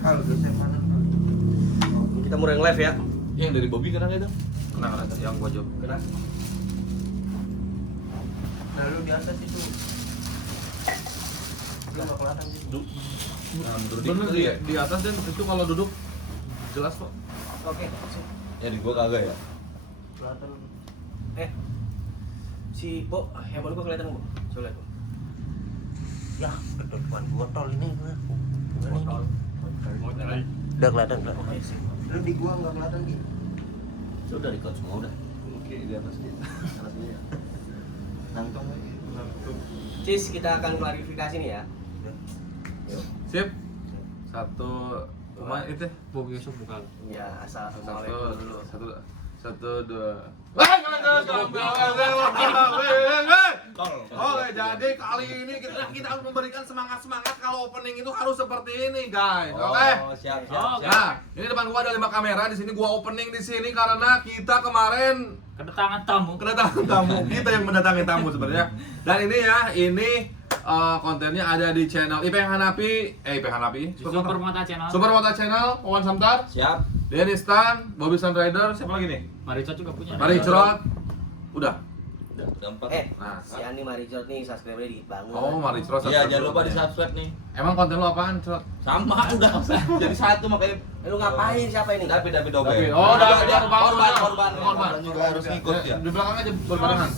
Kalau geser mana? Kita mulai nge-live ya. Yang dari Bobby kena itu? Kena yang gua jawab. Kena. Lalu di atas itu. Lu nggak kelihatan sih. Bener di atas dan itu kalau duduk jelas kok. Oke. Sip. Ya di gua kagak ya. Kelihatan. Si Bo, handphone gua kelihatan, Bo. Coba lihat, Bo. Ya, depan botol ini gua. Botol. Udah kelihatan. Lu di gua nggak kelihatan gitu. Sudah record semua udah. Oke, di atas dia. Atas dia. Nangtong aja. Cis, kita akan klarifikasi nih ya. Yuk. Sip. Satu cuma itu Bobby Yusuf bukan. Ya, assalamualaikum dulu. Satu dua. Oke, jadi kali ini kita harus memberikan semangat kalau opening itu harus seperti ini, guys. Oke. Siap. Nah, ini depan gua ada 5 kamera, di sini gua opening di sini karena kita kemarin kedatangan tamu. Kita yang mendatangi tamu sebenarnya. Dan ini kontennya ada di channel Ipeng Hanapi, Super Mata Channel. Super Mata Channel, Wawan Samtar, Siap. Denny Stan, Bobby Sun Rider, siapa lagi nih? Maricot juga punya. Mari Cerot. Udah. Nah, si Ani Marijot nih subscribe dikit banget. Oh, Mari Cerot. Iya, jangan lupa di-subscribe nih. Emang konten lu apaan, Cerot? Sama udah. Jadi satu makanya Lu ngapain siapa ini? David David. Obe. Oh, David Korban juga harus ngikut ya. Di belakang aja berbarengan.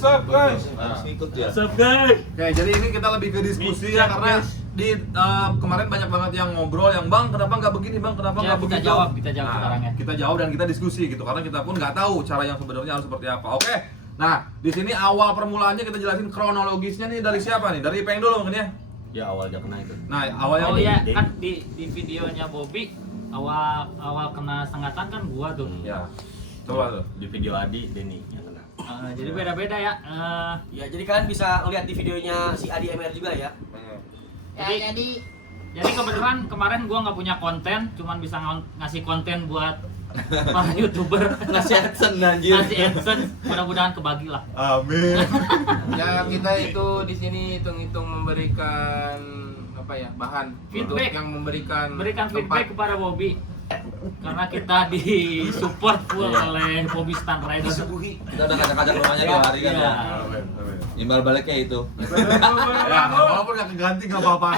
Harus ngikut ya. Sup guys. Oke, jadi ini kita lebih ke diskusi ya karena di kemarin banyak banget yang ngobrol yang Bang, kenapa nggak begini Bang, kenapa Ya, nggak kita begitu? jawab sekarang ya. Kita jawab dan kita diskusi gitu karena kita pun nggak tahu cara yang sebenarnya harus seperti apa. Oke, nah di sini awal permulaannya kita jelasin kronologisnya nih dari siapa nih? Dari Ipeng dulu mungkin ya. Ya awalnya kena itu. Nah awalnya Oh iya, kan di videonya Bobby awal kena sengatan kan gua tuh. ya coba tuh. Di video Adi Denny yang kena. Jadi beda-beda ya. Ya, jadi kalian bisa lihat di videonya si Adi MR juga ya. Jadi kebetulan kemarin gua nggak punya konten, cuman bisa ngasih konten buat para YouTuber. Ngasih adsense anjir. Ngasih adsense, mudah-mudahan kebagi lah. Amin. Ya kita itu di sini hitung-hitung memberikan apa ya bahan Feedback. untuk yang memberikan Feedback kepada Bobby karena kita disupport full oleh Bobby Sun Rider. Kita udah kacak-kacak rumahnya 2 hari kan. Iya. Amin. Imbal baliknya itu. Ya, walaupun nggak keganti nggak apa-apa.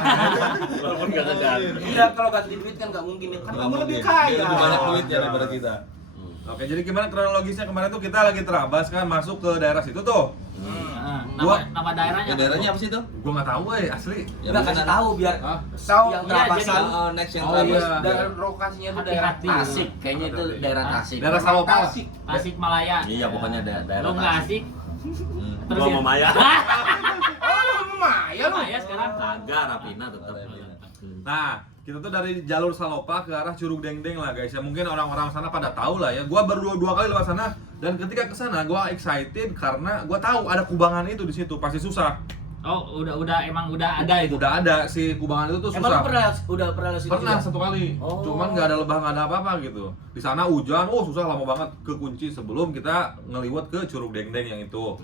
Walaupun enggak keganti. Iya, kalau ganti duit kan nggak mungkin ya. Kan kamu lebih Dia kaya. lebih banyak duit ya daripada kita. Oke, jadi gimana kronologisnya kemarin tuh kita lagi terabas kan masuk ke daerah situ tuh. Nama daerahnya. Ya daerahnya apa sih itu? Gua nggak tahu asli. Ya Udah kasih tahu biar Hah? Tahu yang Iya, terabasan. next yang Oh, terabas. iya. dan lokasinya itu daerah Hati-hati. Tasik. kayaknya itu daerah Tasik. Daerah Salopa. Tasik. Tasik Malaya. Iya pokoknya daerah Lu nggak asik? Terus Gua ya? mau Maya. Maya lu. Maya sekarang. Kagak Rapina tetap. Nah, kita tuh dari jalur Salopa ke arah Curug Dengdeng lah guys ya. Mungkin orang-orang sana pada tahu lah ya. Gua baru dua kali lewat sana dan ketika ke sana gua excited karena gua tahu ada kubangan itu di situ pasti susah. Oh, emang udah ada itu. Udah ada si kubangan itu tuh Emang lu susah. udah pernah lihat situ Pernah juga? satu kali. Oh. Cuman nggak ada lebah, nggak ada apa-apa gitu. Di sana hujan, susah lama banget kekunci sebelum kita ngeliwat ke Curug Dengdeng yang itu.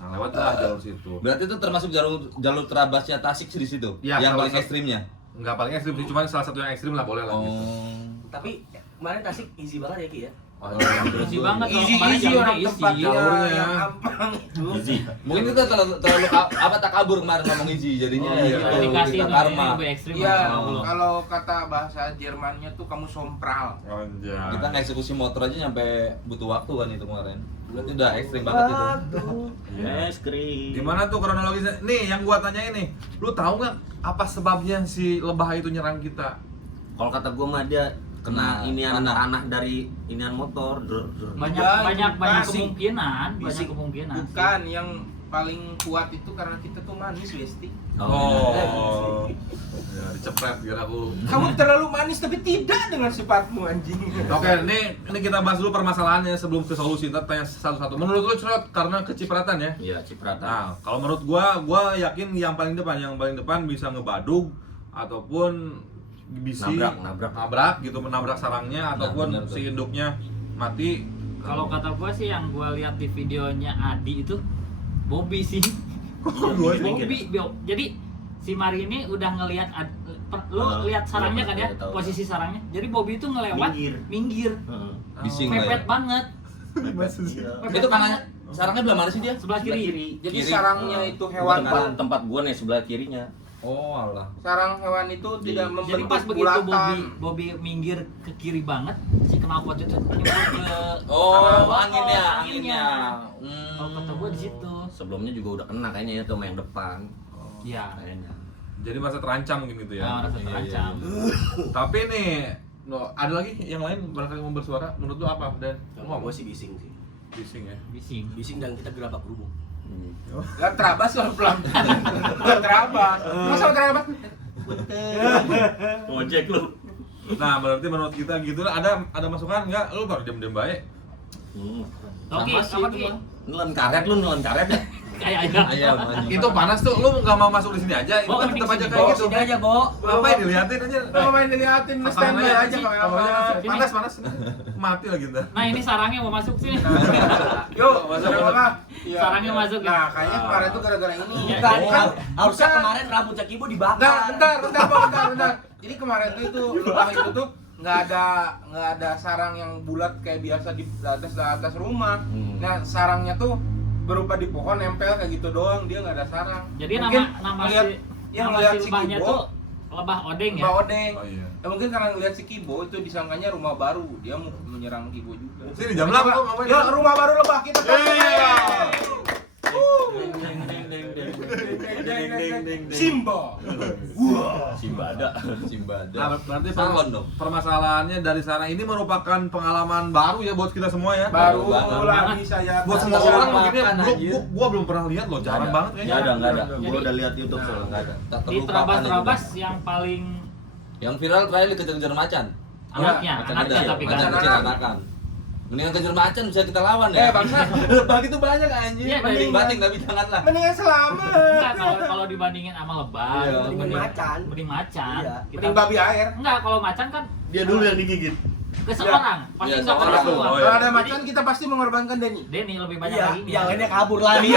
Nah, lewatlah jalur situ. Berarti itu termasuk jalur terabasnya Tasik di situ. Ya, yang salah paling satu. ekstrimnya. Nggak paling ekstrim sih, cuman salah satu yang ekstrim lah boleh lah gitu. Tapi kemarin Tasik easy banget ya Ki ya. Easy banget kalau Easy kemarin easy jalurnya orang easy. tempatnya Jalurnya. yang gampang itu. Easy. Mungkin kita terlalu apa takabur kemarin ngomong easy jadinya Oh, iya. gitu, Dikasih kita itu karma. lebih ekstrim. Iya, kalau kalau kata bahasa Jermannya tuh kamu sompral. Anjay. Kita ngeksekusi motor aja nyampe butuh waktu kan itu kemarin. Berarti udah ekstrim banget itu. es krim. Gimana tuh kronologisnya? Nih yang gua tanya ini, lu tahu nggak apa sebabnya si lebah itu nyerang kita? Kalau kata gua mah dia kena Kena inian tanah. tanah dari inian motor. Banyak Tasik. kemungkinan, banyak Bisik. kemungkinan. Bukan yang paling kuat itu karena kita tuh manis, Besti. Oh. Ya, dicepret gara aku. Kamu terlalu manis tapi tidak dengan sifatmu anjing. Oke, ini kita bahas dulu permasalahannya sebelum ke solusi. Ntar tanya satu-satu. Menurut lu Cerot karena kecipratan ya? Iya, cipratan. Nah, kalau menurut gua yakin yang paling depan bisa ngebadug ataupun bisa nabrak gitu, menabrak sarangnya ataupun bener tuh. si induknya mati. Kalau kata gua sih yang gua lihat di videonya Adi itu Bobby sih. Gua sih. Bobby. Jadi si Marini udah ngelihat lu lihat sarangnya kan ya, iya, tahu. posisi sarangnya. Jadi Bobby itu ngelewat minggir. Bising lah ya. Mepet banget. Itu kanannya sarangnya belah mana sih dia? Sebelah kiri. Jadi Kiri. sarangnya itu hewan tempat gua nih sebelah kirinya. Oh alah. sarang hewan itu tidak Jadi membentuk pas begitu bulatan. Bobby minggir ke kiri banget, si knalpot itu nyebur ke Oh, anginnya. anginnya. Kalau kata gua di situ. Sebelumnya juga udah kena kayaknya ya sama yang depan. Iya. Kayaknya. Jadi merasa terancam mungkin gitu ya. Nah, rasa Iya, terancam. Tapi nih, ada lagi yang lain barangkali mau bersuara. Menurut lu apa? Dan Kalau gue sih bising sih. bising ya. Bising. Bising dan kita gerabak kerubuk. Gak terabas kalau pelan. Gak terabas. Masa terabas? Ojek lu. Nah, berarti menurut kita gitu ada masukan nggak? Lu baru diam-diam baik. Oke, Sama sih apa itu Ki? mah. Nelen karet lu, nelen karet ya. Kayak Ayam anjing. Itu panas tuh, lu nggak mau masuk di sini aja. Itu Oh, kan mending tetap aja sini, kayak Bo. gitu. Sini aja, Bo. Ngapain diliatin aja? Kalau main diliatin, standby aja kameramen. Panas. Mati lagi ntar. Nah, ini sarangnya mau masuk sini. Yuk, Masuk, masuk masuk. lah. Sarangnya masuk ya. Nah, kayaknya kemarin tuh gara-gara ini. Iya. Bukan, Kan, harusnya bukan. kemarin rambut Cakibo Bentar, dibakar. bentar. Jadi kemarin tuh itu lebah itu tuh nggak ada sarang yang bulat kayak biasa di atas rumah. Nah, sarangnya tuh berupa di pohon nempel kayak gitu doang, dia nggak ada sarang. Jadi Mungkin nama ngeliat- si yang nama ngeliat si si lebahnya Kibo, tuh lebah odeng ya. Mbak Odeng. Oh iya. Ya, mungkin karena ngeliat si Kibo itu disangkanya rumah baru, dia mau menyerang Kibo juga. Sini jam 8 kok ngapain? Yuk, rumah baru lebah kita Simba. Simbada. Simbada. Nah, berarti salon dong. permasalahannya dari sana ini merupakan pengalaman baru ya buat kita semua ya. Baru banget. lagi saya. Buat semua Makan, orang mungkin ya, anjir. gua belum pernah lihat loh, jarang banget kayaknya. Enggak ada. Jadi- Gua udah lihat YouTube soalnya enggak ada. Tak Di terlupakan terabas-terabas itu. yang paling Yang viral terakhir dikejar-kejar macan. anaknya Macan tapi ada, kan. macan kecil anakan. Mendingan kejar macan bisa kita lawan ya. Bangsa. Lebah itu banyak anjing. Iya, dari- Mending batik tapi janganlah. Mendingan selamat. Enggak, kalau dibandingin sama lebah, Iya, itu mending macan. Mending macan. Iya. Mending babi air. Enggak, kalau macan kan Dia dulu yang digigit. ke seorang, pasti Iya, enggak ke seorang. semua. Oh, iya. Kalau ada macan kita pasti mengorbankan Denny. Denny lebih banyak Iya, lagi. yang lainnya kabur lagi.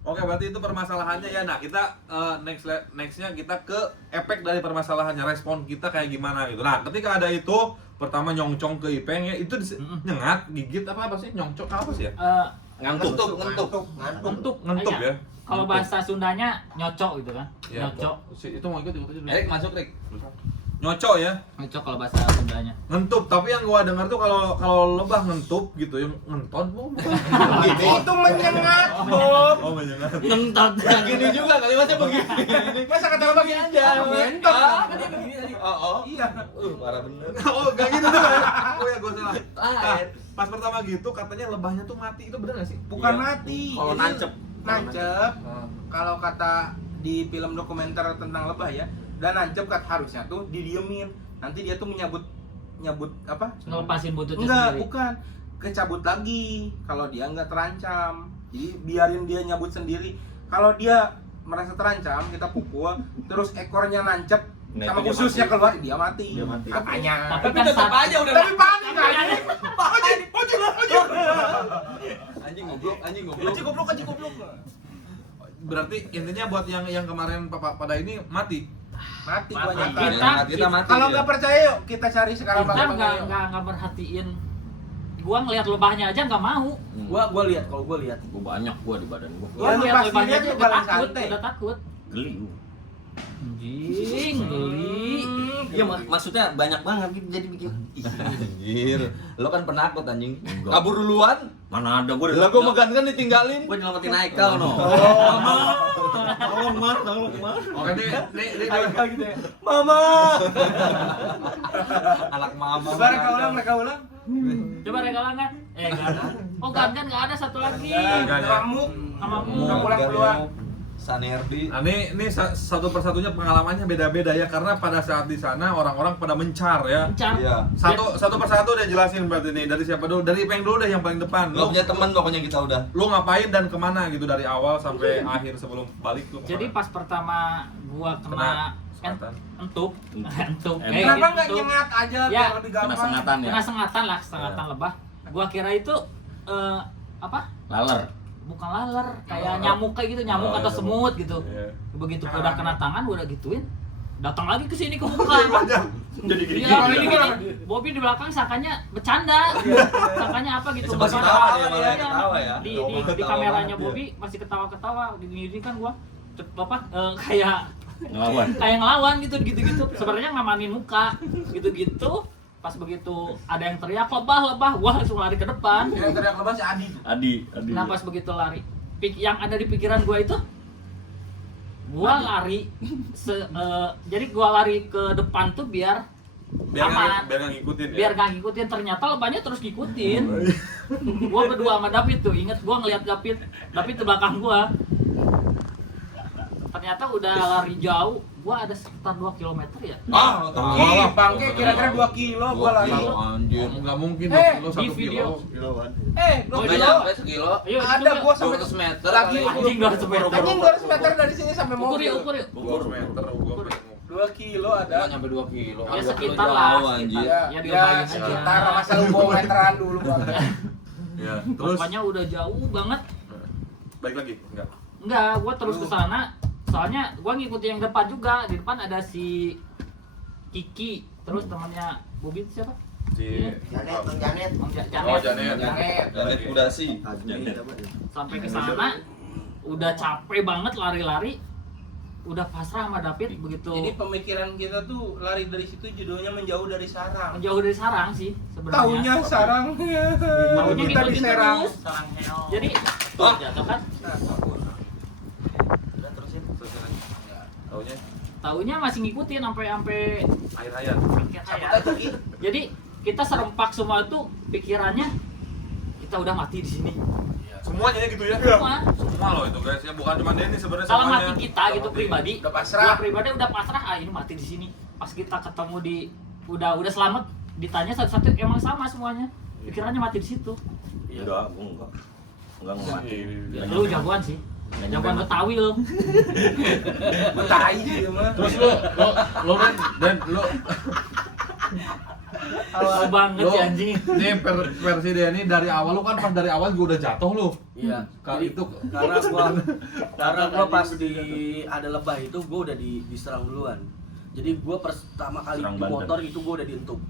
Oke, berarti itu permasalahannya ya. Nah, kita nextnya kita ke efek dari permasalahannya, respon kita kayak gimana gitu. Nah, ketika ada itu, pertama nyongcong ke Ipeng ya, itu nyengat, gigit apa sih? Nyongcong apa sih ya? Ngantuk. Ngentuk Ngentuk aja. ya? Kalau bahasa Sundanya nyocok gitu kan. Ya, Nyocok. itu mau ikut aja dulu. Erik masuk, Rik. Nyocok ya. Nyocok kalau bahasa Sundanya. Ngentup, tapi yang gua dengar tuh kalau lebah ngentup gitu, yang ngenton bu. Itu menyengat, Bob. Oh, menyengat. Ngentot. Yang gini juga kalimatnya begini. Masa kata lo begini aja. Mentok. Kan dia begini tadi. Oh. Iya. Parah bener. Oh, gak gitu tuh. Oh ya, gua salah. Nah, pas pertama gitu katanya lebahnya tuh mati, itu bener gak sih? Bukan Iya. mati. Kalau Jadi, nancep. Nancep. Kalau kata di film dokumenter tentang lebah ya, dan nancep kan harusnya tuh didiemin. Nanti dia tuh nyabut apa? Ngelepasin buntutnya Enggak, sendiri. bukan. Kecabut lagi kalau dia nggak terancam. Jadi biarin dia nyabut sendiri. Kalau dia merasa terancam, kita pukul, terus ekornya nancep Nah, sama itu dia ususnya mati. keluar, dia mati. Dia mati. Makanya. Tapi Tapi kan tetap saat- aja udah. Tapi panik aja. Anjing goblok. Anjing goblok. Berarti intinya buat yang kemarin pada ini mati. Mati Mati. kebanyakan. Kita mati. Kalau ya. nggak percaya yuk kita cari sekarang kita bagaimana yuk. nggak merhatiin. Gua ngelihat lebahnya aja nggak mau. Gua lihat, kalau gua lihat. Gua banyak gua di badan gua. Ya, lu ngeliat pasti lebahnya lihat aja tuh udah paling takut, santai. udah takut. Geli. Anjing, geli. Iya maksudnya banyak banget gitu jadi bikin. Anjir. Lo kan penakut anjing. Enggak. Kabur duluan. Mana ada gua Lah gua megan kan ditinggalin. Gua nyelamatin Haikal no. Tolong mas. Oke, nih gitu ya. Mama. Anak mama. Coba mereka ulang. Coba regalan kan? Enggak ada. Oh, kan nggak ada satu lagi. Enggak ada. Kamu Sama Nggak pulang. Sanerdi. Nah, ini satu persatunya pengalamannya beda-beda ya, karena pada saat di sana orang-orang pada mencar ya. Mencar. Iya. Satu persatu udah jelasin berarti nih, dari siapa dulu? Dari Ipeng dulu deh yang paling depan. Lo punya teman pokoknya kita udah. Lu ngapain dan kemana gitu dari awal sampai akhir sebelum balik tuh? Jadi pas pertama gua kena sengatan. entuk. Kenapa nggak nyengat aja Ya, biar lebih Kena gampang? sengatan ya. Kena sengatan lah, sengatan lebah. Gua kira itu apa? Laler. bukan laler, kayak nyamuk kayak gitu, nyamuk atau semut gitu. Iya. Begitu udah kena tangan udah gituin, datang lagi ke sini ke muka. Jadi gini. Iya, gini. Bobby di belakang sangkanya bercanda. Sangkanya apa gitu. Masih Bapak- ketawa dia, malah iya. ketawa ya. Di kameranya Bobby masih ketawa-ketawa. Gini kan gua Bapak kayak ngelawan gitu. Sebenarnya ngamanin muka gitu. Pas begitu ada yang teriak lebah, gua langsung lari ke depan. Yang teriak lebah si Adi tuh. Adi. Nah pas begitu lari, yang ada di pikiran gua itu, gua lari, jadi gua lari ke depan tuh biar aman, biar nggak ngikutin ya. biar gak ngikutin. Ternyata lebahnya terus ngikutin. Gua berdua sama David tuh, inget gua ngeliat David di belakang gua. Ternyata udah lari jauh, gua ada sekitar 2 km ya. Bangke kira-kira 2 kilo gua lari. Anjir. Nggak mungkin Eh, 2 kilo, di 1 video. kilo. 2 Nggak kilo. nyampe sekilo. Ayo, Ada gua sampai 200 meter. lagi Anjing 200 meter. Anjing 200 meter dari sini sampai Ukur mobil. yuk. 200 meter, gua 2 kilo Nggak ada. nyampe 2 kilo. Ya, 2 sekitar kilo lah, jauh, anjir. Ya, Ya, ya diubahin aja. sekitar masa lu bawa meteran dulu gua. Ya, terus Pokoknya udah jauh banget. balik lagi? Enggak, gua terus ke sana. Soalnya gua ngikutin yang depan juga. Di depan ada si Kiki, terus temannya Bobby itu siapa? Si Janet, Bang Janet. Bang Oh, Janet. Janet. Janet Kudasi. Sampai ke sana udah capek banget lari-lari. Udah pasrah sama David begitu. Jadi pemikiran kita tuh lari dari situ judulnya menjauh dari sarang. menjauh dari sarang sih sebenarnya. Taunya sarang. Taunya Kita ngikutin diserang. terus. Jadi tuh jatuh kan. Udah terusin. Taunya Taunya masih ngikutin sampai air hayat. akhir hayat. Jadi kita serempak semua tuh pikirannya kita udah mati di sini. Semuanya gitu ya? Semua. Semua loh itu guys, ya bukan cuma Denny sebenarnya Kalau semuanya. mati kita gitu pribadi, Udah pasrah. gua pribadi udah pasrah, ini mati di sini. Pas kita ketemu di udah selamat, ditanya satu-satu emang sama semuanya. Pikirannya mati di situ. Enggak, gua enggak mati. Lu jagoan sih. Jagoan Betawi lu. Betai sih mah. Terus lo dan lo Lu banget lo sih anjing. nih versi Denny dari awal lo kan pas dari awal gue udah jatuh lo. Iya. Kali itu Karena gua pas ada lebah itu gua udah diserang duluan. Jadi gua pertama kali Serang di Banten. motor itu gua udah dientuk.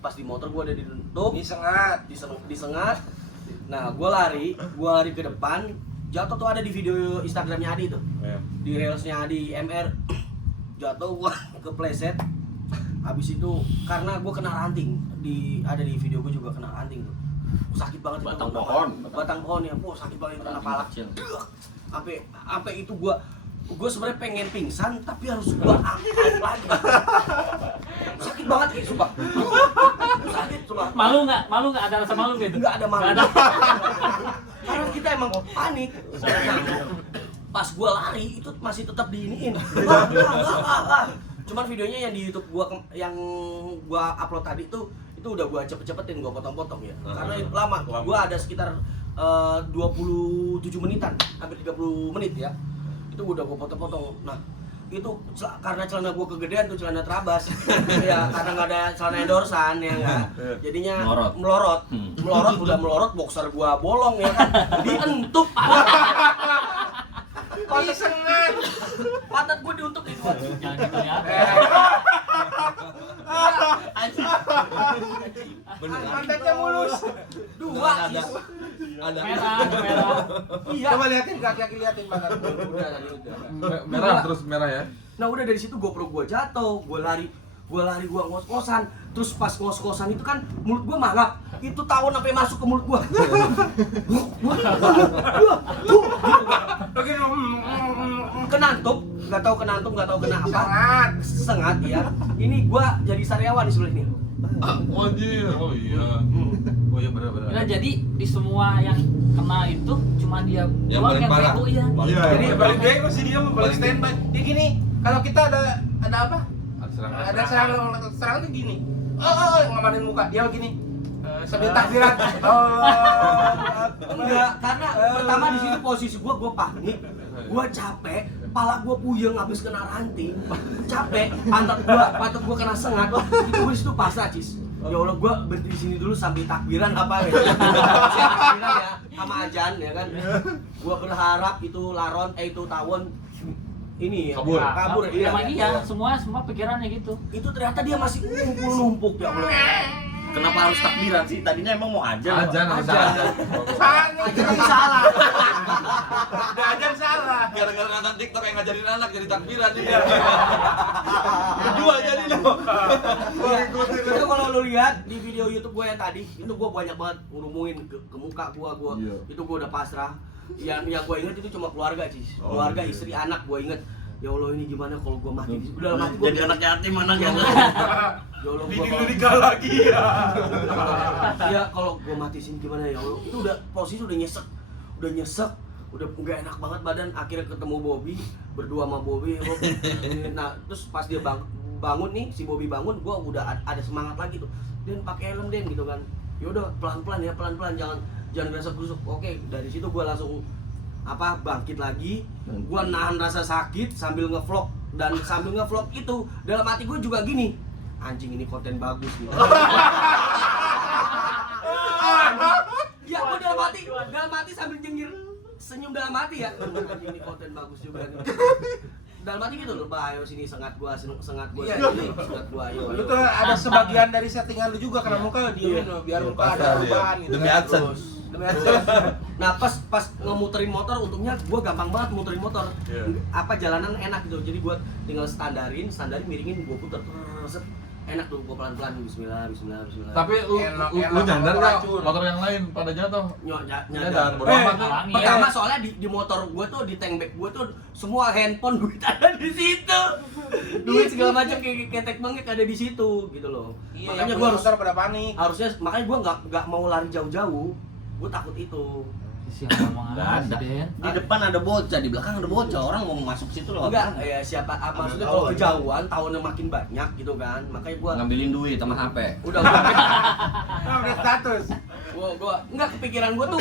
Pas di motor gua udah dientuk, Disengat. disengat. Nah, gua lari ke depan. Jatuh tuh ada di video Instagramnya Adi tuh. ya. Di reelsnya Adi MR. Jatuh gua kepleset. Habis itu karena gua kena ranting, ada di video gua juga kena ranting tuh. Sakit banget itu. Batang pohon. Batang pohon ya. Sakit banget kena pala. Sampai itu gua sebenarnya pengen pingsan tapi harus gua angkat lagi. Sakit banget kayak sumpah. Sakit sumpah. Malu nggak? Ada rasa malu gitu? Enggak ada malu. Nggak ada. Karena kita emang panik. Pas gua lari itu masih tetap diiniin. Cuman videonya yang di YouTube yang gua upload tadi itu udah gua cepet-cepetin, gua potong-potong ya. Karena itu lama. Gua ada sekitar 27 menitan, hampir 30 menit ya. Itu udah gua potong-potong. Nah, itu karena celana gua kegedean tuh, celana terabas. Ya, karena nggak ada celana endorsan ya enggak. Jadinya melorot. Melorot boxer gua bolong ya kan. Dientuk. Disengat. Pantat gua diuntuk itu. Jangan gitu ya. Pantatnya mulus. Dua. Ada. Merah. Iya. Coba liatin kaki liatin pantat. Udah tadi udah. Merah terus merah ya. Nah udah dari situ GoPro gua jatuh, gua lari gua ngos-ngosan. Terus pas ngos-ngosan itu kan mulut gua mangap. Itu tawon sampai masuk ke mulut gua. Kenantuk, nggak tahu kenapa. Sengat ya. Ini gua jadi sariawan di sebelah ini. Oh anjir. Oh iya. Oh iya benar. Nah, jadi di semua yang kena itu cuma dia Yang doang paling parah. bego, iya. Iya. Jadi paling bego sih dia paling standby. Dia gini, kalau kita ada apa? Ada serang tuh gini. Ngamanin muka. Dia begini. Sambil takbiran. Enggak, karena pertama di situ posisi gua panik. Gua capek, kepala gua puyeng habis kena ranting. Capek, pantat gua kena sengat. Itu gua di situ pasrah, Cis. Ya Allah, gua berhenti di sini dulu sambil takbiran apa gitu. Takbiran ya. sama Ajan ya kan. Gua berharap itu laron itu tawon ini ya, kabur iya. Emang iya, semua pikirannya gitu. Itu ternyata dia masih numpuk ya Allah. Kenapa harus takbiran sih? Tadinya emang mau aja. Ajan. Salah. Ajan salah. Gara-gara nonton TikTok yang ngajarin anak jadi takbiran ini. Berdua jadi lo. Itu kalau lu lihat di video YouTube gue yang tadi, itu gue banyak banget ngurungin ke muka gue. Itu gue udah pasrah. Yang gue inget itu cuma keluarga sih, keluarga, istri, anak gue inget. Ya Allah ini gimana kalau gue mati? Udah mati gue Jadi anak yatim mana gitu. Ya Allah Bini lu nikah lagi ya. Ya kalau gue mati sini gimana ya Allah? Itu udah posisi udah nyesek, udah nggak enak banget badan. Akhirnya ketemu Bobby, berdua sama Bobby. Nah terus pas dia bangun nih, si Bobby bangun, gue udah ada semangat lagi tuh. Den pakai helm Den gitu kan. Ya udah pelan-pelan jangan gerasa-gerusuk. Oke, dari situ gue langsung bangkit lagi. Gue nahan rasa sakit sambil ngevlog, dan sambil ngevlog itu dalam hati gue juga gini, anjing ini konten bagus gitu. Ya gue dalam hati sambil nyengir senyum dalam hati ya, anjing ini konten bagus juga nih. Dalam hati gitu loh, ayo sini sengat gua sengat gua ayo. Itu ada sebagian dari settingan lu juga karena muka diemin lo biar muka ada perubahan gitu. Demi AdSense. Nah pas ngemuterin motor, untungnya gua gampang banget muterin motor. Jalanan enak gitu, jadi gua tinggal standarin miringin, gua puter set. Enak tuh, gua pelan-pelan bismillah. Tapi lu nyadar nggak motor yang lain pada jatuh? Nyadar. Berapa? Pertama soalnya di motor gua tuh, di tank bag gua tuh semua handphone duit ada di situ. Duit segala macam kayak ketek banget ada di situ gitu loh. Makanya gua harus pada panik. Makanya gua nggak mau lari jauh-jauh. Gua takut itu. Siapa ngomong Nggak ada. Di depan ada bocah, di belakang ada bocah. Orang mau masuk situ loh. Enggak, ya siapa maksudnya kalau kejauhan tahunnya makin banyak gitu kan. Makanya gua Ngambilin duit sama HP. udah Status. gua enggak, kepikiran gua tuh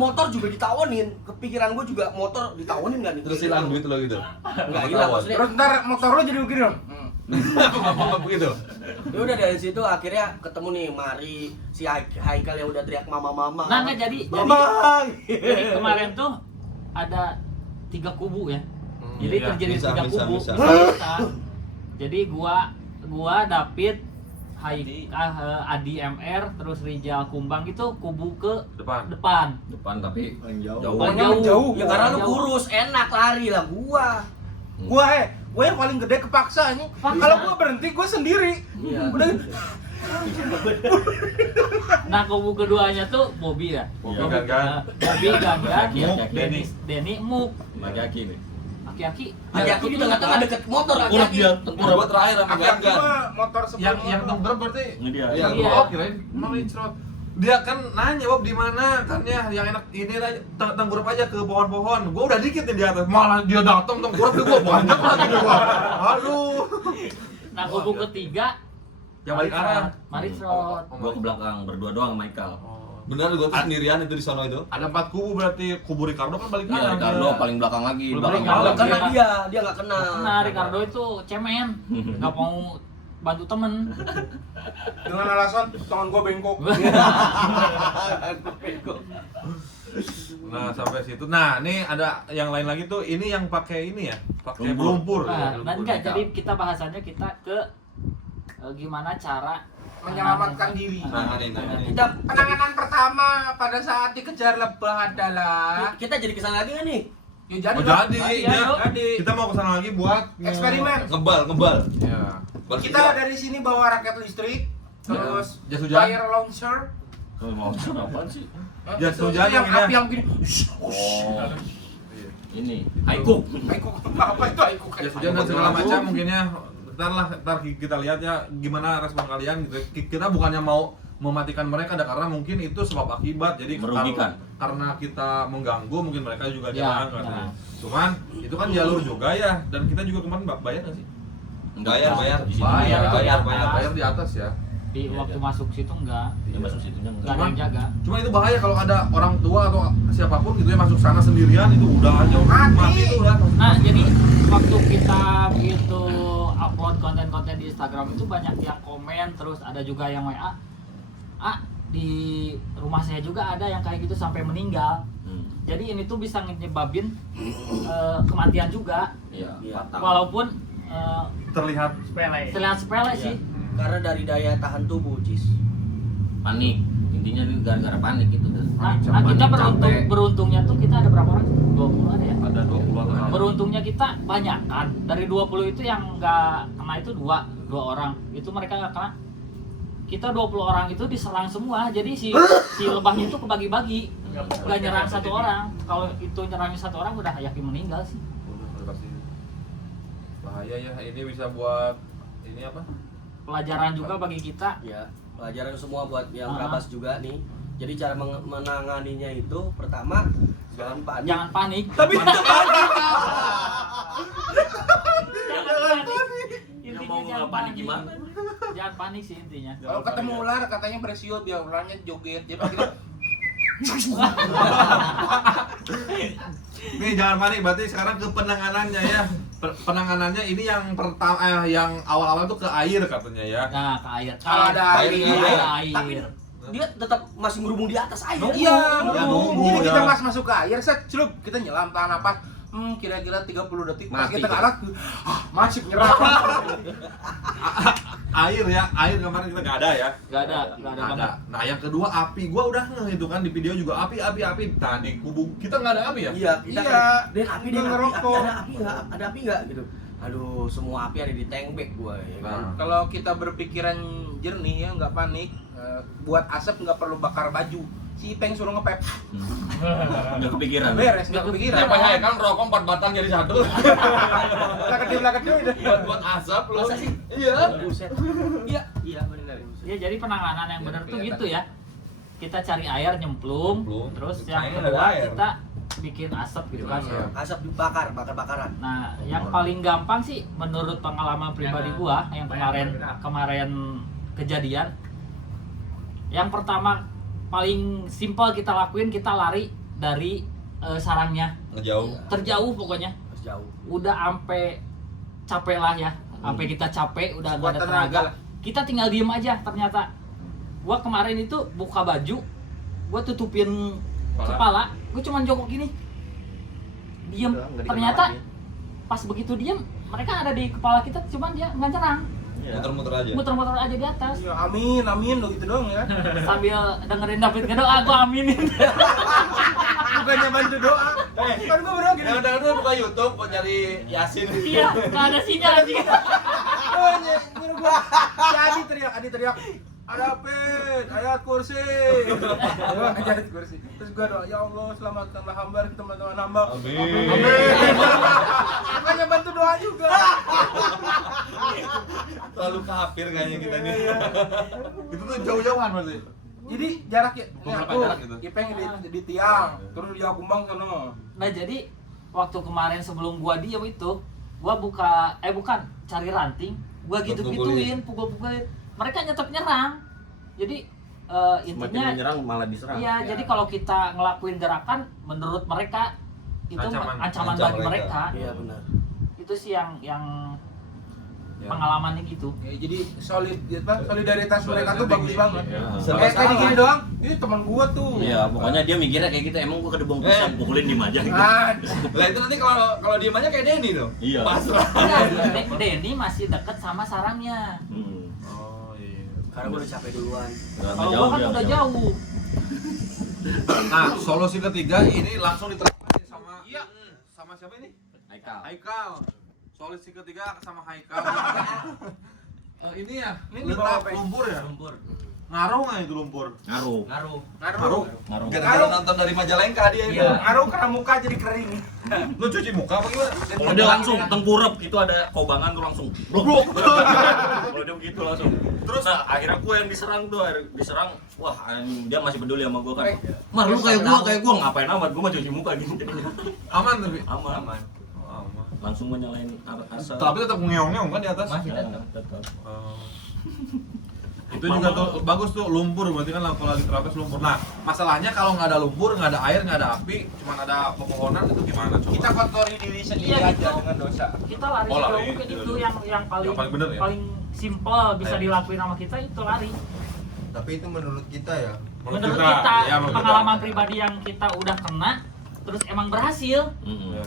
motor juga ditawanin. Kepikiran gua juga motor ditawanin enggak nih. Terus hilang duit lo gitu. Enggak hilang maksudnya. Terus ntar motor lu jadi begini dong. Apa begitu? Ya udah dari situ akhirnya ketemu nih Mari, si Haikal yang udah teriak mama. Nah, nggak jadi kemarin tuh ada 3 kubu ya. Jadi iya. terjadi Bisa. 3 kubu. Jadi gua David, Adi MR, terus Rijal Kumbang itu kubu ke depan. Depan tapi jauh. Pokoknya jauh. Ya karena lu kurus, enak lari lah gua. Gua yang paling gede kepaksa nih. Kalau gua berhenti gua sendiri. Iya. Udah Nah, kubu keduanya tuh Bobby ya. Bobby Gangan. Bobby Gangan, Muk, Denny, Muk. Laki-laki nih. Aki-aki. Aki-aki di tengah-tengah deket motor Urut aki-aki. dia. Gua terakhir sama Aki-aki Gangan. mah motor sebelum Yang tenggelam berarti Ini dia. Iya. Oh, kirain mau cerot. Dia kan nanya, Bob di mana kan ya yang enak ini aja tengkurap aja ke pohon-pohon. Gua udah dikit nih di atas. Malah dia datang tengkurap ke gua banyak lagi gua. Aduh. Nah, kubu ketiga Yang balik arah. Marisrot. Gua ke belakang berdua doang sama Michael. Bener gua tuh sendirian itu di sono itu. Ada 4 kubu berarti kubu Ricardo kan balik Iya, arah. Ricardo paling belakang lagi. Belakang Belakang malam. Karena dia nggak kena. Nah, Ricardo itu cemen, nggak mau bantu temen. dengan alasan tangan gua bengkok. Nah, sampai situ. Nah, ini ada yang lain lagi tuh. Ini yang pakai ini ya, pakai lumpur. Nah, enggak, jadi kita bahasannya kita ke gimana cara Menyelamatkan diri. Nah, ini. Kita Penanganan pertama pada saat dikejar lebah adalah kita jadi kesana lagi kan nih? ya jadi Oh, dong. jadi, Iya, ya. Jadi Kita mau kesana lagi buat eksperimen. Ngebal. Ya. Kita dari sini bawa raket listrik, terus Jas hujan. fire launcher. Mau apaan sih? Jas Itu hujan yang yang ini. api yang gini. Oh. Ini. Haikuk. Apa itu aiku? Ya hujan dan segala macam mungkinnya. Ntar kita lihat ya gimana respon kalian gitu. Kita bukannya mau mematikan mereka karena mungkin itu sebab akibat. Jadi Merugikan. karena kita mengganggu mungkin mereka juga Ya, jangan. nah. Cuman itu kan jalur juga ya, dan kita juga kemarin bayar nggak sih? Bayar. Di sini Bayar, itu di atas. bayar di atas ya. Di waktu masuk situ enggak. Dia masuk situnya Enggak ada yang jaga. Cuma itu bahaya kalau ada orang tua atau siapapun gitu ya masuk sana sendirian, itu udah aja mati itu udah. Nah, jadi waktu kita begitu upload konten-konten di Instagram itu banyak yang komen, terus ada juga yang WA. di rumah saya juga ada yang kayak gitu sampai meninggal. Jadi ini tuh bisa nyebabin kematian juga. Iya. Walaupun Terlihat terlihat sepele sih. Karena dari daya tahan tubuh, Cis. Panik. Intinya ini gara-gara panik gitu kan. Nah, kita beruntungnya tuh kita ada berapa orang? 20 ada ya? ada 20 atau Beruntungnya kita banyak kan. Dari 20 itu yang nggak kena itu dua orang. Itu mereka nggak kena. Kita 20 orang itu diserang semua. Jadi si lebahnya itu kebagi-bagi. Nggak nyerang satu orang. Kalau itu nyerangnya satu orang udah yakin meninggal sih. bahaya ya, ini bisa buat ini apa? Pelajaran juga bagi kita. Ya, pelajaran semua buat yang Brabas juga nih. Jadi cara menanganinya itu pertama jangan panik. Jangan panik. Tapi itu panik. Jangan panik. Yang mau nggak panik gimana? Jangan panik sih intinya. Kalau ketemu ular katanya beresio biar ularnya joget. Jadi kita Nih jangan panik, berarti sekarang ke penanganannya ya. Penanganannya ini yang pertama yang awal-awal tuh ke air katanya ya. Nah, ke air. kalau ada air, Ada air. Tapi dia tetap masih merubung di atas air. iya, Ya, nunggu. nunggu, Jadi kita ya. pas masuk ke air, set, celup, kita nyelam tahan napas. Kira-kira 30 detik pas Mati, kita kan? kalah, masih nyerah. Air ya, air kemarin kita nggak ada ya. Nggak ada banget. Nah yang kedua api, gua udah ngeh itu kan di video juga api. Tadi kubu kita nggak ada api ya? Iya, kita Iya. kan dan api Kita ngerokok. ada api nggak gitu. Aduh, semua api ada di tank bag gua ya kan. Nah. Kalau kita berpikiran jernih ya, nggak panik, buat asap nggak perlu bakar baju. Si Peng suruh ngepep, Udah kepikiran. beres, nggak kepikiran. Siapa ya kan rokok 4 batang jadi satu. Lah kecil udah. Buat asap loh. Masa sih? Iya. Buset. Iya benar. Ya jadi penanganan yang benar tuh gitu ya. Kita cari air nyemplung, Nyemplung. terus Terus yang airnya kedua ada air. kita bikin asap gitu kan. Asap bakar-bakaran. Nah, yang paling gampang sih menurut pengalaman pribadi gua yang kemarin kejadian. Yang pertama paling simpel kita lakuin, kita lari dari sarangnya. Ngejauh. Terjauh pokoknya. Mas jauh. Udah sampai capek lah ya. Sampai kita capek udah Sekuat gak ada tenaga tenaga. lah. Kita tinggal diem aja ternyata. Gua kemarin itu buka baju, gua tutupin kepala, gua cuman jongkok gini. Diem. Ternyata pas begitu diem, mereka ada di kepala kita, cuman dia nggak nyerang. Muter-muter aja. Muter-muter aja di atas. Ya, amin, lo gitu dong ya. Sambil dengerin David ngedoa, gua aminin. Bukannya bantu doa. Kan gua bener gini. Kadang-kadang dulu buka YouTube buat nyari Yasin. Iya, nggak ada sinyal aja. Oh, nyuruh gua. Si Adi teriak. Ada Pin, ayat kursi. Gua ngajarin kursi. Terus gua doa, ya Allah selamatkanlah hamba dan teman-teman hamba. Amin. Bukannya bantu doa juga. Terlalu kafir kayaknya kita nih. Itu tuh jauh-jauhan berarti. Jadi jaraknya, Berapa aku jarak gitu? Ipeng di tiang, terus dia kumbang sono. Nah jadi waktu kemarin sebelum gua diem itu, gua cari ranting, gua gitu-gituin, pukul-pukulin. Mereka nyetep nyerang. Jadi Semakin intinya menyerang malah diserang. iya, jadi kalau kita ngelakuin gerakan menurut mereka itu ancaman bagi mereka. Iya benar. Itu sih yang pengalamannya gitu. Ya, jadi solidaritas mereka tuh bagus banget. Ya. Kayak gini doang, ini teman gua tuh. Iya, pokoknya dia mikirnya kayak gitu. Emang gua kedebong pisang, pukulin di aja. Lah itu nanti kalau diem aja kayak Denny dong. Iya. Pasrah. Denny masih deket sama sarangnya. Oh iya. Karena gua udah capek duluan. Kalau gua kan udah jauh. Nah solusi ketiga ini langsung diterapkan sama sama siapa ini? Haikal. Solusi ketiga sama Haikal. Ini ya, Ini di letak bawah apa ya? lumpur ya? Lumpur. Ngaruh nggak itu lumpur? Ngaruh. Ngaruh. Gara-gara nonton dari Majalengka dia itu. Iya. Ngaruh karena muka jadi kering. Lu cuci muka apa gimana? Kalau dia langsung tengkurap, itu ada kobangan tuh langsung blok. Kalau dia begitu langsung. Terus nah, akhirnya gua yang diserang tuh, wah dia masih peduli sama gua kan. Mah lu kayak gua ngapain amat, gua mah cuci muka gini. Aman tapi? Aman. Aman. Langsung menyalain asap. Tapi tetap ngeong-ngeong kan di atas? Masih tetap. Itu juga tuh bagus tuh lumpur, berarti kan kalau lagi terapis lumpur. Nah masalahnya kalau nggak ada lumpur, nggak ada air, nggak ada api, cuma ada pepohonan itu gimana coba? Kita kotori diri sendiri Iya, aja gitu. dengan dosa. Kita lari Oh, lari, sejauh mungkin gitu. itu yang paling Yang paling bener ya? paling simpel bisa Ayo. dilakuin sama kita itu lari. Tapi itu menurut kita ya. Menurut kita, ya, menurut kita. pengalaman pribadi yang kita udah kena, terus emang berhasil. Ya.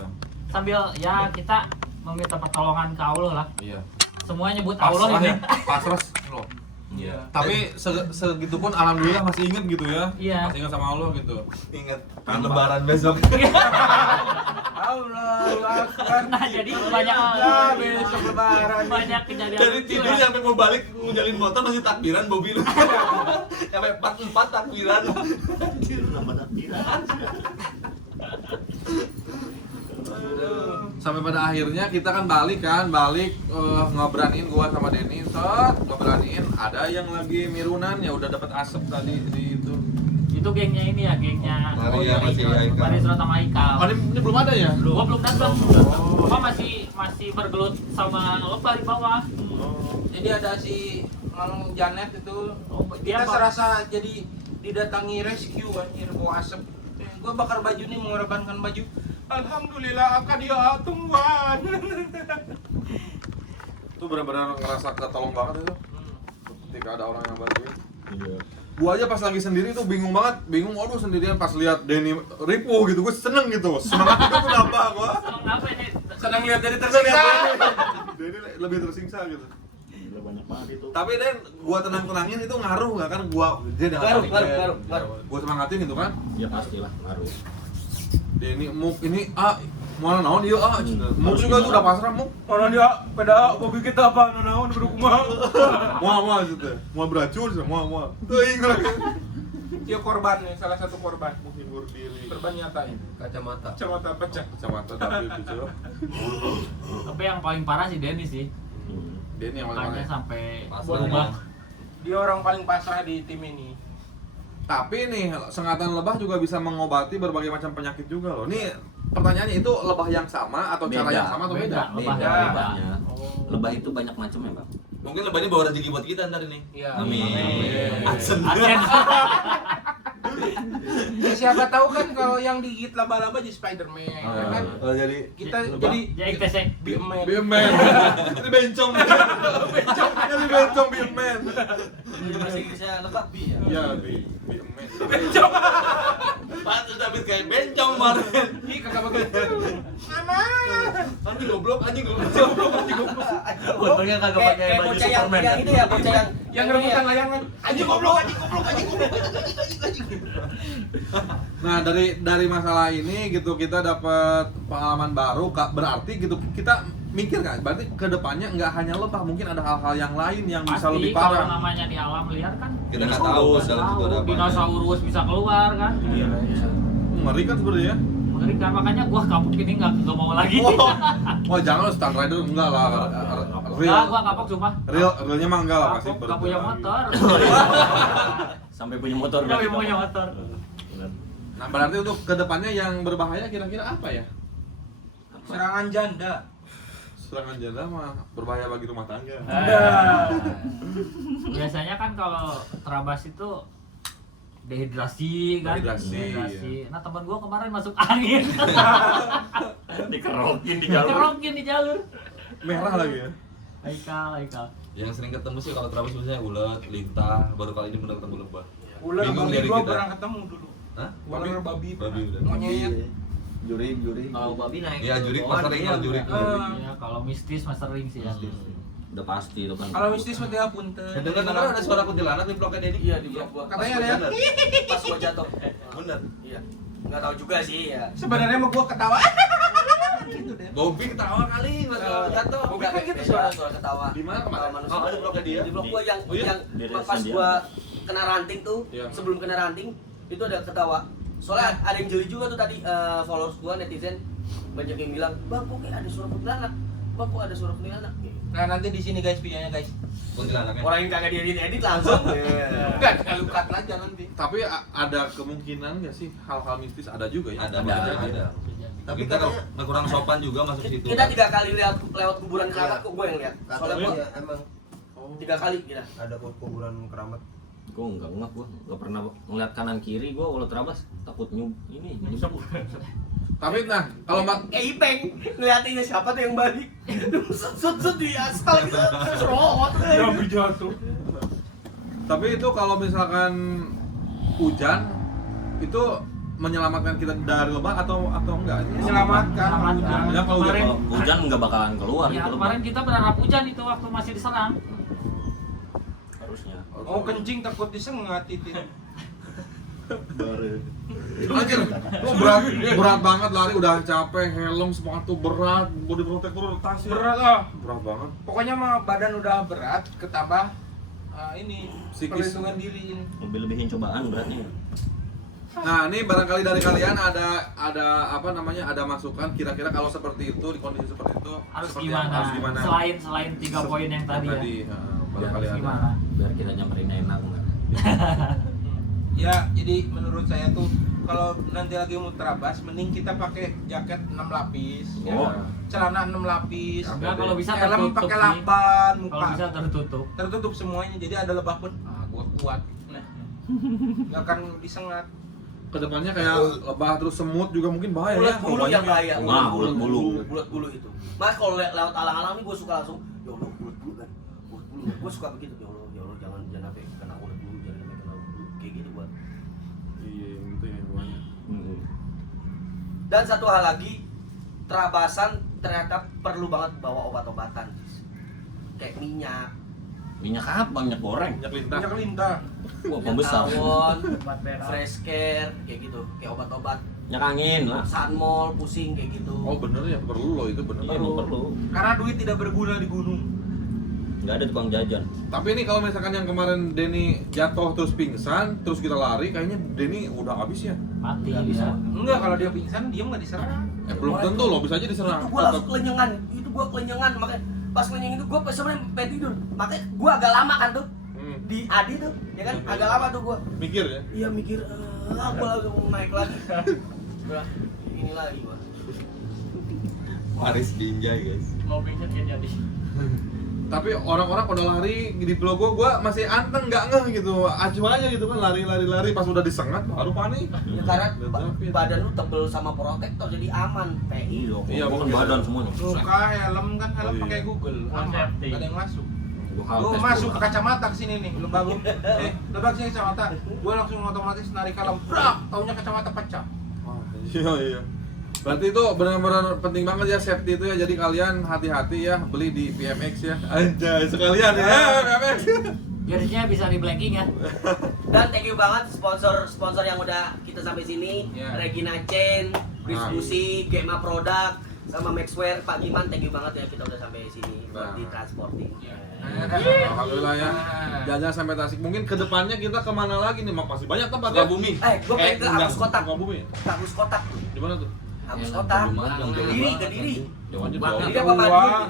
Sambil ya kita meminta pertolongan ke Allah lah. Iya. Semua nyebut Allah Pasrah ini. ya, pasrah loh. Iya. Tapi segitu pun alhamdulillah masih inget gitu ya. Iya. Masih inget sama Allah gitu. Ingat lebaran besok. Allahu Akbar. Nah, jadi banyak Besok lebaran. banyak kejadian. Dari lucu tidur ya. sampai mau balik ngejalin motor masih takbiran Bobby lu. Sampai 44 takbiran. Anjir, nambah takbiran. Sampai pada akhirnya kita kan balik ngeberaniin gua sama Denny, ngeberaniin ada yang lagi mirunan ya udah dapat asap tadi di itu. Itu gengnya ini ya, gengnya Maria masih Haikal. Maria Surat sama Haikal. Oh, ini belum ada ya? Gua belum datang. Gua masih bergelut sama Lebah di bawah. Jadi ada si Mang Janet itu, Oh, dia kita apa? serasa jadi didatangi rescue anjir bawa asap. Gua bakar baju nih, mengorbankan baju. Alhamdulillah akan dia Tuhan. Itu benar-benar ngerasa ketolong banget itu. Ketika ada orang yang bantuin. Iya. Gua aja pas lagi sendiri tuh bingung banget, waduh sendirian pas lihat Denny ripuh gitu, gue seneng gitu. Semangat itu kenapa gua? Kenapa ini? Senang lihat dari tersiksa. Denny lebih tersiksa gitu. Gila banyak banget itu. Tapi Den, gua tenang-tenangin itu ngaruh nggak kan? Dia Ngaruh. Gua semangatin gitu kan. Ya pastilah ngaruh. Denny muk ini mau naon ieu muk juga tuh udah pasrah muk. Orang dia pada Bobby kita apa naon berumah. Mau gitu. Mau beracun mau. Teuing lagi. Dia korban nih, salah satu korban. Menghibur diri. Korban nyata ini. Kacamata. Kacamata pecah. Kacamata tapi gitu. Tapi yang paling parah sih Denny sih. Denny yang Makanya mana? sampai Pasrah berubah. Dia orang paling pasrah di tim ini. Tapi nih, sengatan lebah juga bisa mengobati berbagai macam penyakit juga loh. Nih, pertanyaannya itu lebah yang sama atau cara Beda. yang sama atau beda? Beda. Lebah Beda. Lebahnya. Lebah itu banyak macam ya, Bang. Mungkin lebahnya bawa rezeki buat kita ntar ini. Iya. Amin. Adsen. Ya, siapa tahu kan kalau yang digigit laba-laba jadi Spiderman, ya kan? Oh jadi Kita Lebah. jadi Jadi tesek. Biman. Bioman. Ini bencong. Ini bencong Bioman. Bahasa Inggrisnya lebah bi ya. Ya, Bioman. Pantes David kayak bencong kemarin. Ih, kagak begitu. Mama. Anjing goblok. Untungnya kagak pakai Kayak baju bocah yang Superman. ini ya, bocah yang Yang ini rebutan ya. layangan. Anjing goblok. Nah, dari masalah ini gitu kita dapat pengalaman baru, berarti gitu kita mikir kan, berarti kedepannya nggak hanya lebah, mungkin ada hal-hal yang lain yang bisa Pasti lebih kalau parah. namanya di alam liar kan Kita nggak tahu dalam situ ada apa. dinosaurus bisa keluar kan. Iya. Ngeri kan sebenarnya. Mengerikan, makanya gua kapok ini nggak mau lagi. Wah jangan lo Stan Rider enggak lah. Enggak, gua kapok cuma. Realnya mah enggak lah pasti. Kapok, nggak punya motor. Sampai punya motor. Nggak punya motor. Nah berarti untuk kedepannya yang berbahaya kira-kira apa ya? Serangan janda. Serangan janda mah berbahaya bagi rumah tangga. Biasanya kan kalau terabas itu dehidrasi kan. Dehidrasi, Nah teman gua kemarin masuk angin. Dikerokin di jalur. Dikerokin di jalur. Merah lagi ya. Haikal. Yang sering ketemu sih kalau terabas biasanya ulet, lintah, baru kali ini benar ketemu lebah. Ular Bingung babi dari gua kita. pernah ketemu dulu. Hah? Ular babi. Babi udah. Monyet. juri. Kalau babi naik. Iya, jurik mah sering kalau jurik. Ya kalau mistis mah sering sih ya. Udah pasti itu kan. Kalau mistis mah dia punten. Ya dengar ada suara kuntilanak di bloknya Dedi. Iya di blok gua. Katanya Pas ada gua jatuh. Pas gua jatuh. Bener. Iya. Enggak tahu juga sih ya. Sebenarnya mah gua ketawa. Gitu deh. Bobby ketawa kali kalau jatuh. Bukan gitu suara ketawa. Di mana kemarin? Ketawa manusia. Oh, ada bloknya dia? Di blok gua yang Oh, iya? yang Di pas Sandiaga. gua kena ranting tuh, Iya. sebelum kena ranting itu ada ketawa. Soalnya ada yang jeli juga tuh tadi followers gua netizen banyak yang bilang, "Bang, kok kayak ada suara kuntilanak? Bang, kok ada suara kuntilanak?" Nah, nanti di sini guys videonya guys. Kuntilanaknya. Orang yang kagak diedit-edit langsung. Enggak, kalau cut aja nanti. Tapi ada kemungkinan nggak sih hal-hal mistis ada juga ya? Ada. Tapi kita nggak kurang sopan juga masuk situ. Kita 3 kali lewat kuburan keramat kok gua yang lihat. Soalnya gua Katanya emang 3 kali kita. ada kuburan keramat. Gue nggak pernah ngeliat kanan kiri. Gue kalau terabas takut nyusap. Tapi nah kalau Ipeng ngeliatinnya siapa tuh yang balik. Sut di aspal gitu. Serot. Babi jatuh. Tapi itu kalau misalkan hujan itu menyelamatkan kita dari lebah atau enggak? Menyelamatkan. Ya, kalau hujan. Kalau hujan nggak bakalan keluar Ya, itu kemarin kita berharap hujan itu waktu masih diserang. harusnya. Mau kencing takut disengat titit. Anjir, lu berat banget lari, udah capek, helm, sepatu berat, body protector, tas ya. Berat banget. Pokoknya mah badan udah berat, ketambah ini Psikis. perlindungan diri ini. Lebih-lebihin cobaan beratnya. Nah, ini barangkali dari kalian ada apa namanya? Ada masukan kira-kira kalau seperti itu di kondisi seperti itu Harus seperti gimana? apa? Harus gimana? Selain 3 poin yang tadi ya. Barangkali Harus ada. gimana? Biar kita nyamperin enak. Ya, jadi menurut saya tuh kalau nanti lagi mau terabas, mending kita pakai jaket 6 lapis, ya. Oh. Celana 6 lapis, Enggak, kalau bisa helm tertutup pakai nih. lakban, Kalau muka bisa tertutup. tertutup semuanya, jadi ada lebah pun, gua kuat, nah, nggak akan disengat. Kedepannya kayak lebah terus semut juga mungkin bahaya ya. Ulat bulu yang bahaya. Nah, ulat bulu. Ulat bulu itu. Mas kalau lewat alang-alang nih gue suka langsung, ya Allah ulat bulu kan. Ulat bulu. Gue suka begitu, ya Allah jangan sampai kena ulat bulu, jangan sampai kena ulat bulu. Kayak gitu gua. Iya, gitu ya banyak. Dan satu hal lagi, terabasan ternyata perlu banget bawa obat-obatan. Kayak Minyak apa? Minyak goreng. Minyak lintah. Minyak lintah. Wah, pembesar. tawon, Obat merah. fresh care, kayak gitu. Kayak obat-obat Minyak angin lah. Sunmol, pusing kayak gitu. Oh bener ya, perlu loh itu bener. Iya, emang perlu. Karena duit tidak berguna di gunung. Nggak ada tukang jajan. Tapi ini kalau misalkan yang kemarin Denny jatuh terus pingsan, terus kita lari, kayaknya Denny udah habis ya. Mati Nggak bisa. Enggak, kalau dia pingsan dia nggak diserang. Belum tentu loh, bisa aja diserang. Itu gua langsung kelenyengan, makanya pas kelenyeng itu gua sebenarnya pengen tidur. Makanya gua agak lama kan tuh di Adi tuh, ya kan agak lama tuh gua. Mikir ya. Iya mikir, gua lagi mau naik lagi. Gua ini lagi gua. Maris Binjai guys. Mau pingsan kayak jadi. Tapi orang-orang udah lari di Plogo, gua masih anteng nggak ngeh gitu, acuh aja gitu kan lari pas udah disengat baru panik. Ya karena badan lu tebel sama protektor jadi aman. PI. Iya, bukan mungkin. badan semuanya. Muka, helm kan helm Oh, iya. pakai Google, aman, Safety. nggak ada yang masuk. Gua hal Lu tes masuk gua. ke kacamata ke sini nih, lebah gua. Lebah sini kacamata. Gua langsung otomatis narik helm, brak, taunya kacamata pecah. Iya. Berarti itu benar-benar penting banget ya safety itu ya. Jadi kalian hati-hati ya beli di PMX ya. Anjay sekalian ya PMX. Garisnya bisa di blanking ya. Dan thank you banget sponsor yang udah kita sampai sini. Iya. Regina Chain, Distribusi, Gema Produk, sama Maxwear. Pak Giman, thank you banget ya kita udah sampai sini buat di transporting. Alhamdulillah ya. Jajan sampai Tasik. Mungkin kedepannya kita kemana lagi nih? Masih banyak tempat ya. Sukabumi. Gue pengen ke Agus Kotak. Sukabumi. Agus Kotak. Di mana tuh? Agus Kotak. Kediri. Jauh Jauh. banget. Kediri apa Madiun?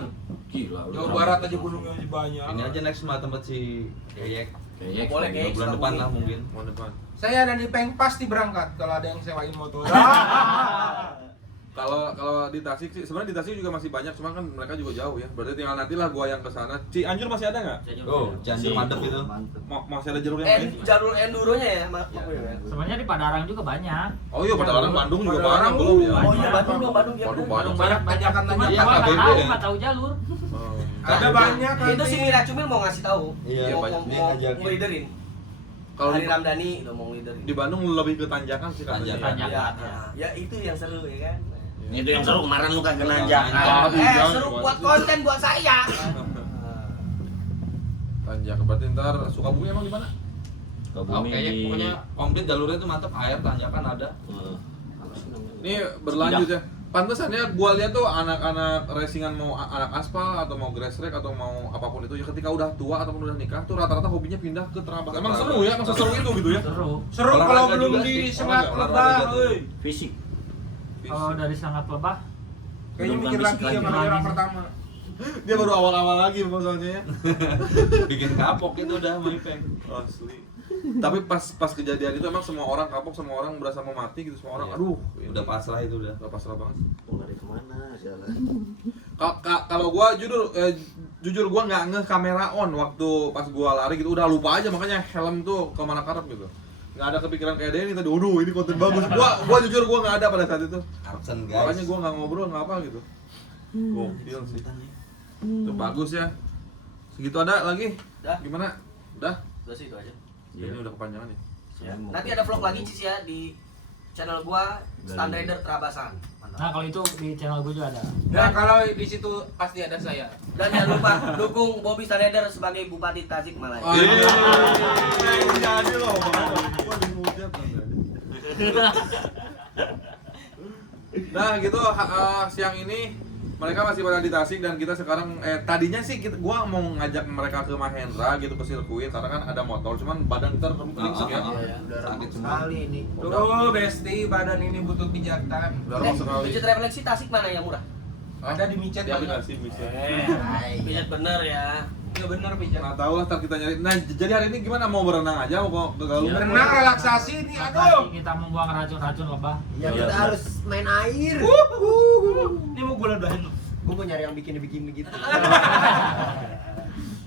Gila. Jawa Barat aja gunungnya masih banyak. Ini aja next mah tempat si Kayek. Kayaknya Boleh, Kayek. Bulan depan lah mungkin. Mau depan. Saya dan Ipeng pasti berangkat kalau ada yang sewain motor. Kalau di Tasik sih sebenarnya di Tasik juga masih banyak, cuma kan mereka juga jauh ya. Berarti tinggal nantilah gua yang kesana. Cianjur masih ada nggak? Oh, Cianjur madep itu. Masih ada jalur yang lain? Jalur enduronya ya, Mak. Sebenarnya di Padarang juga banyak. Oh iya, pada orang Bandung juga Pada banyak orang belum ya. Oh iya, Bandung ya. Bandung banyak. Banyak tanjakan-tanjakan. Cuma gua KBB nggak ya? tahu jalur. Oh. Ada banyak Itu nanti. si Mira Cumil mau ngasih tahu. Iya, mau banyak. Dia mau ngajakin. ngeliderin. Kalau Hari di, Ramdhani udah mau ngeliderin. di Bandung lebih ke tanjakan sih katanya. Tanjakan. Ya itu yang seru ya kan. itu yang seru kemarin lu kagak nanjak. Iya, Seru buat konten buat saya. Tanjakan berarti ntar Sukabumi emang di mana? Oh, Sukabumi kayaknya di pokoknya komplit jalurnya itu mantep, air tanjakan ada. apa sih namanya? Ini berlanjut ya. Pantesan ya gua lihat tuh anak-anak racingan mau anak aspal atau mau grass track atau mau apapun itu ya ketika udah tua ataupun udah nikah tuh rata-rata hobinya pindah ke terabas. Emang seru ya, masa seru itu gitu ya. Seru. Seru Olahraga kalau belum juga sih. disengat Olahraga lebah, juga. euy. Fisik. Kalau dari sangat lebah, Kayaknya Belum mikir fisik lagi lagi. ya kalau orang pertama. Dia baru awal-awal lagi maksudnya ya. Bikin kapok itu udah sama Ipeng. Asli. Tapi pas kejadian itu emang semua orang kapok, semua orang berasa mau mati gitu, semua orang Iya. aduh, Udah pasrah itu udah. udah pasrah banget. Mau lari kemana jalan? Kalau gua jujur gua nggak ngeh kamera on waktu pas gua lari gitu, udah lupa aja makanya helm tuh kemana karep gitu. Nggak ada kepikiran kayak Denny tadi, waduh ini konten bagus. Gua jujur gua nggak ada pada saat itu. Absen guys. Makanya gua nggak ngobrol nggak apa gitu. Gokil sih. Itu bagus ya. Segitu ada lagi? Dah. Gimana? Udah? Udah sih itu aja. Ini udah kepanjangan nih. Ya. Nanti ada vlog lagi Cis ya di channel gua Stand Rider Trabasan. Mantap. Nah kalau itu di channel gue juga ada. Nah, kalau di situ pasti ada saya. Dan jangan lupa dukung Bobby Stand Rider sebagai Bupati Tasikmalaya. Jadi loh, gua dimujat. Nah gitu siang ini mereka masih pada di Tasik dan kita sekarang tadinya sih gua mau ngajak mereka ke Mahendra gitu ke sirkuit karena kan ada motor cuman badan kita remuk ya. Udah ramai sekali ini. Tuh, Besti, badan ini butuh pijatan. Udah remuk sekali. Pijat refleksi Tasik mana yang murah? Ada di micet Di banyak. aplikasi bisa. Pijat bener ya. Iya bener pijat. Nggak tahu lah, ntar kita nyari. Nah, jadi hari ini gimana? Mau berenang aja, mau ke galung? Renang relaksasi nih, aduh. Kita membuang racun-racun lebah. Ya kita harus main air. Ini mau gue ledahin. Gue mau nyari yang bikini-bikini gitu.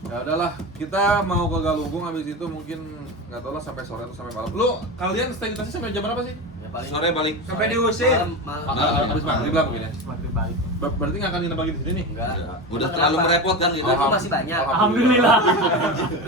Ya udahlah, kita mau ke Galunggung habis itu mungkin nggak tahu lah sampai sore atau sampai malam. Lu kalian stay di Tasik sampai jam berapa sih? Ya paling Sore balik. Sampai diusir. malam. Habis maghrib lah mungkin ya. Semakin balik. Berarti nggak akan nginep lagi di sini nih? Enggak. Udah terlalu merepotkan gitu. Duit lu masih banyak. Alhamdulillah.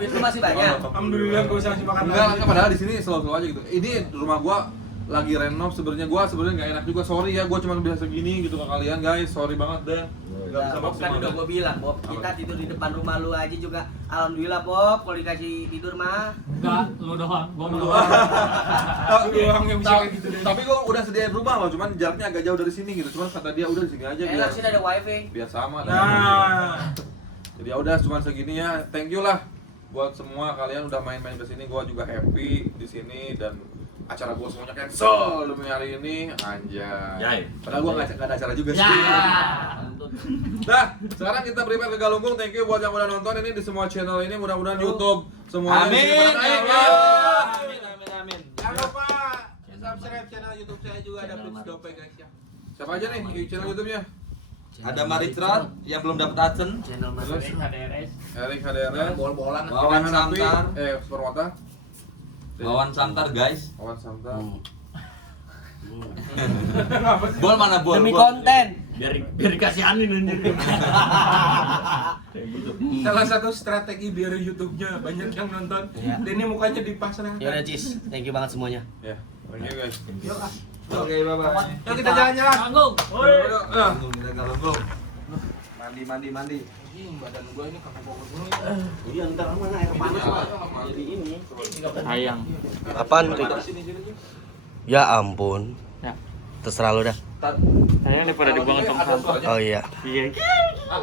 Duit lu masih banyak. Alhamdulillah gue usah makan Enggak, lagi. kan padahal di sini selalu aja gitu. Ini rumah gua lagi renov sebenarnya nggak enak juga. Sorry ya, gua cuma biasa segini gitu ke kalian guys. Sorry banget deh. Nggak bisa Bob kan maksimal udah deh. gue bilang, Bob, kita tidur di depan rumah lu aja juga. Alhamdulillah, Bob, kalau dikasih tidur mah. Enggak, lu doang. Gua belum. Lu doang yang bisa kayak gitu deh. Tapi gua udah sediain rumah loh, cuman jaraknya agak jauh dari sini gitu. Cuman kata dia udah di sini aja Enak sih ada wifi. biar sama. Nah, Jadi ya udah cuma segini ya. Thank you lah buat semua kalian udah main-main ke sini. Gua juga happy di sini dan acara gua semuanya cancel demi hari ini. Anjay. Jai. Padahal gua nggak ada acara juga sih. Ya. Nah, sekarang kita prepare ke Galunggung. Thank you buat yang udah nonton ini di semua channel ini. Mudah-mudahan YouTube semuanya Amin. bisa naik ya. Amin. Jangan lupa subscribe channel YouTube saya juga ada Blitz Dope guys ya. Siapa aja nih channel YouTube-nya? Ada Maritra yang belum dapat adsense. Channel mana? Terus HDRS. Erik HDR, Bol-bolan. Wawan Samtar. Permata. Wawan Samtar guys. Wawan Samtar. Bol mana bol? Demi Bol. konten. Biar dikasihanin anjir. Salah satu strategi biar YouTube-nya banyak yang nonton. Iya. Dan ini mukanya dipasrahkan. Ya udah, Cis. Thank you banget semuanya. Ya, thank you guys. Oke, bye-bye. Yuk kita jalan-jalan. Tanggung. Kita Galunggung. Mandi. Anjing, badan gua ini kakak pokok dulu. Iya, ntar mana air panas, Pak. Jadi ini. Sayang. Apaan? Ya ampun. Ya. Terserah lu dah. Sayang daripada dibuang tong sampah. Oh iya. Iya. Ah,